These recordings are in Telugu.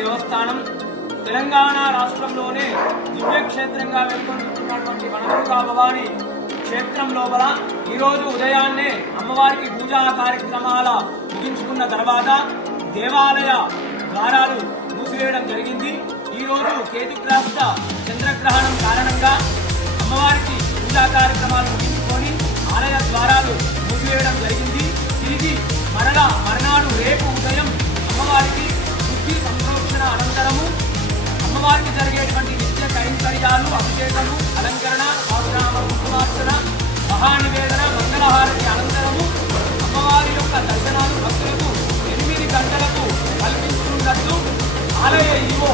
దేవస్థానం తెలంగాణ రాష్ట్రంలోనే దివ్యక్షేత్రంగా వెలుగొందుతున్నటువంటి వనదుర్గా భవాని క్షేత్రం లోపల ఈరోజు ఉదయాన్నే అమ్మవారికి పూజా కార్యక్రమాల ముగించుకున్న తర్వాత దేవాలయ ద్వారాలు మూసివేయడం జరిగింది. ఈరోజు కేతుగ్రస్త చంద్రగ్రహణం కారణంగా అమ్మవారికి పూజా కార్యక్రమాలు ముగించుకొని ఆలయ ద్వారాలు మూసివేయడం జరిగింది. తిరిగి మరణాడు రేపు ఉదయం అమ్మవారికి శుద్ధి సంప్రోక్షణ అనంతరము అమ్మవారికి జరిగేటువంటి నిత్య కైంకర్యాలు, అభిషేకము, అలంకరణ, ఆభరణ, కుంకుమార్చన, మహానివేదన, మంగళహారతి అనంతరము అమ్మవారి యొక్క దర్శనాలు భక్తులకు 8 గంటలకు కల్పించుకున్నట్లు ఆలయ ఈవో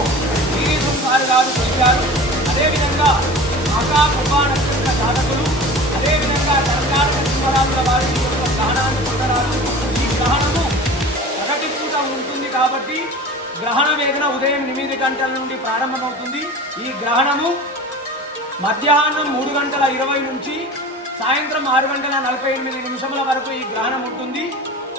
గిరీశంకారు గారు తెలిపారు. అదేవిధంగా మకా కుంభా నక్షత్ర జాతకులు, అదేవిధంగా కర్ణాటక సింహరాజుల వారి యొక్క గ్రహణాన్ని పొందరాలు. ఈ గ్రహణము పగటి పూట ఉంటుంది కాబట్టి గ్రహణ వేదన ఉదయం 8 గంటల నుండి ప్రారంభమవుతుంది. ఈ గ్రహణము మధ్యాహ్నం 3:20 నుంచి సాయంత్రం 6:48 వరకు ఈ గ్రహణం ఉంటుంది.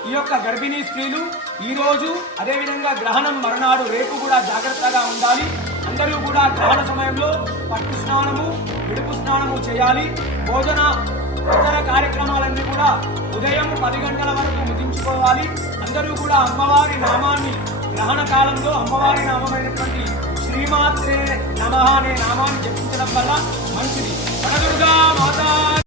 ఈ యొక్క గర్భిణీ స్త్రీలు ఈరోజు అదేవిధంగా గ్రహణం మరణాడు రేపు కూడా జాగ్రత్తగా ఉండాలి. అందరూ కూడా గ్రహణ సమయంలో పట్టు స్నానము, విడుపు స్నానము చేయాలి. భోజన ఇతర కార్యక్రమాలన్నీ కూడా ఉదయం 10 గంటల వరకు ముగించుకోవాలి. అందరూ కూడా అమ్మవారి నామాన్ని గ్రహణ కాలంలో అమ్మవారి నామమైనటువంటి శ్రీమాత్రే నమః అనే నామాన్ని జపించడం వల్ల మంచిది. వనదుర్గా మాతా